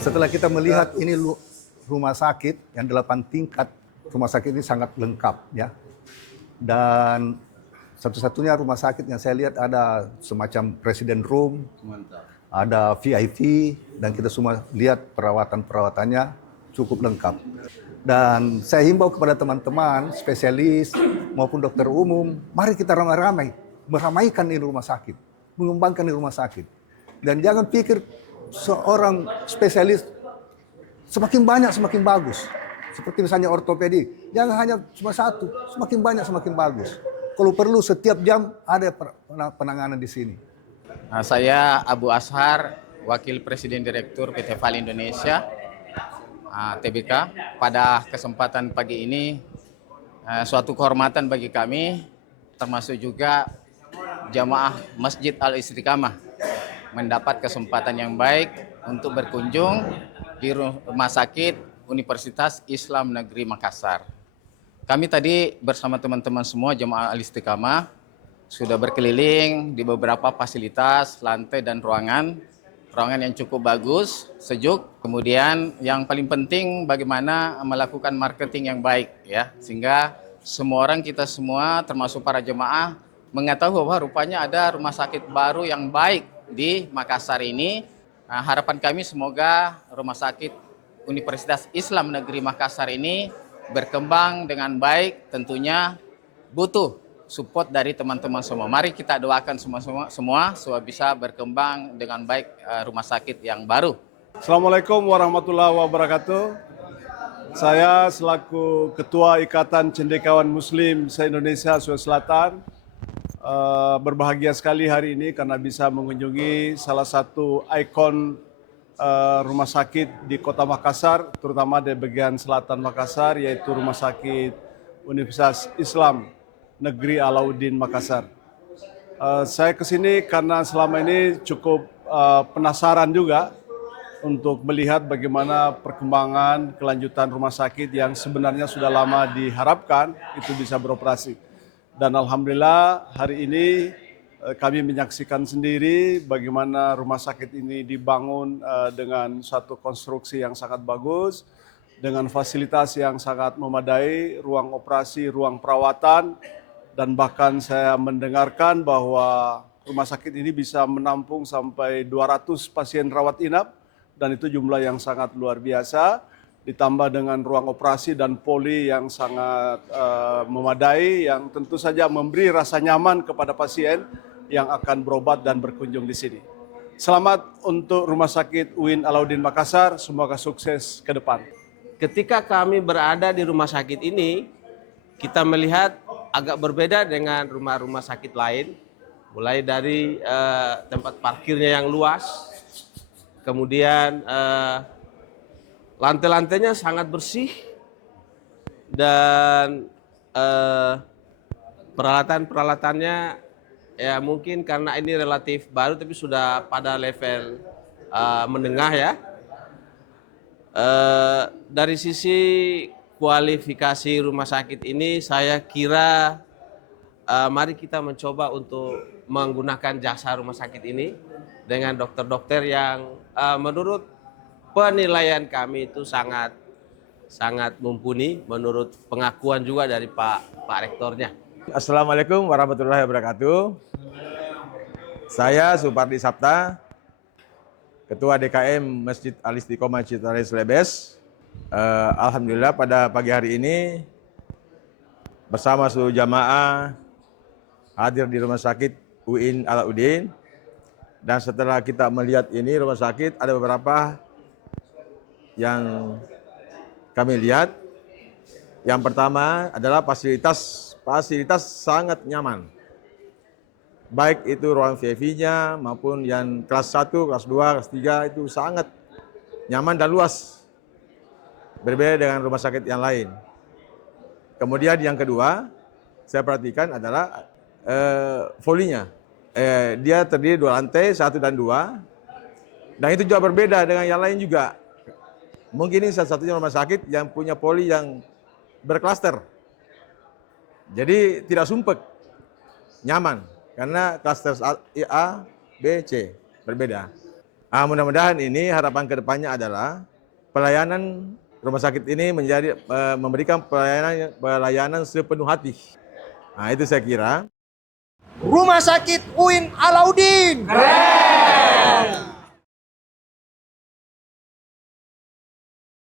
Setelah kita melihat ini rumah sakit yang 8 tingkat, rumah sakit ini sangat lengkap ya. Dan satu-satunya rumah sakit yang saya lihat ada semacam presiden room, ada VIP, dan kita semua lihat perawatan-perawatannya cukup lengkap. Dan saya himbau kepada teman-teman spesialis maupun dokter umum, mari kita ramai-ramai meramaikan ini rumah sakit, mengembangkan ini rumah sakit. Dan jangan pikir seorang spesialis semakin banyak semakin bagus. Seperti misalnya ortopedi, jangan hanya cuma satu, semakin banyak semakin bagus. Kalau perlu setiap jam ada penanganan di sini. Saya Abu Ashar, Wakil Presiden Direktur PT FAL Indonesia, TBK. Pada kesempatan pagi ini, suatu kehormatan bagi kami, termasuk juga jamaah Masjid Al-Istiqamah, mendapat kesempatan yang baik untuk berkunjung di Rumah Sakit Universitas Islam Negeri Makassar. Kami tadi bersama teman-teman semua jamaah Al-Istiqamah sudah berkeliling di beberapa fasilitas, lantai dan ruangan yang cukup bagus, sejuk. Kemudian yang paling penting bagaimana melakukan marketing yang baik ya, sehingga semua orang, kita semua termasuk para jemaah mengetahui bahwa rupanya ada rumah sakit baru yang baik di Makassar ini. Harapan kami semoga rumah sakit Universitas Islam Negeri Makassar ini berkembang dengan baik, tentunya butuh support dari teman-teman semua. Mari kita doakan semua supaya bisa berkembang dengan baik rumah sakit yang baru. Assalamualaikum warahmatullahi wabarakatuh. Saya selaku Ketua Ikatan Cendekiawan Muslim se-Indonesia Sulawesi Selatan berbahagia sekali hari ini karena bisa mengunjungi salah satu ikon rumah sakit di Kota Makassar, terutama di bagian selatan Makassar, yaitu Rumah Sakit Universitas Islam Negeri Alauddin Makassar. Saya kesini karena selama ini cukup penasaran juga untuk melihat bagaimana perkembangan kelanjutan rumah sakit yang sebenarnya sudah lama diharapkan itu bisa beroperasi. Dan alhamdulillah hari ini kami menyaksikan sendiri bagaimana rumah sakit ini dibangun dengan satu konstruksi yang sangat bagus, dengan fasilitas yang sangat memadai, ruang operasi, ruang perawatan, dan bahkan saya mendengarkan bahwa rumah sakit ini bisa menampung sampai 200 pasien rawat inap, dan itu jumlah yang sangat luar biasa, ditambah dengan ruang operasi dan poli yang sangat memadai, yang tentu saja memberi rasa nyaman kepada pasien yang akan berobat dan berkunjung di sini. Selamat untuk Rumah Sakit UIN Alauddin Makassar, semoga sukses ke depan. Ketika kami berada di rumah sakit ini, kita melihat agak berbeda dengan rumah-rumah sakit lain, mulai dari tempat parkirnya yang luas, kemudian lantai-lantainya sangat bersih, dan peralatan-peralatannya ya mungkin karena ini relatif baru tapi sudah pada level menengah ya. Dari sisi kualifikasi rumah sakit ini saya kira mari kita mencoba untuk menggunakan jasa rumah sakit ini dengan dokter-dokter yang menurut penilaian kami itu sangat mumpuni, menurut pengakuan juga dari Pak Rektornya. Assalamualaikum warahmatullahi wabarakatuh. Saya Supardi Sapta, Ketua DKM Masjid Al-Istiqomah Citaris Lebes. Alhamdulillah pada pagi hari ini bersama seluruh jamaah hadir di Rumah Sakit UIN Alauddin. Dan setelah kita melihat ini rumah sakit, ada beberapa yang kami lihat. Yang pertama adalah fasilitas sangat nyaman. Baik itu ruang VIP-nya maupun yang kelas 1, kelas 2, kelas 3 itu sangat nyaman dan luas. Berbeda dengan rumah sakit yang lain. Kemudian yang kedua, saya perhatikan adalah folinya. Dia terdiri 2 lantai, 1 dan 2. Dan itu juga berbeda dengan yang lain juga. Mungkin ini salah satunya rumah sakit yang punya poli yang berklaster. Jadi tidak sumpek, nyaman. Karena klaster A, B, C berbeda. Mudah-mudahan ini harapan kedepannya adalah pelayanan rumah sakit ini memberikan pelayanan sepenuh hati. Itu saya kira. Rumah Sakit UIN Alauddin.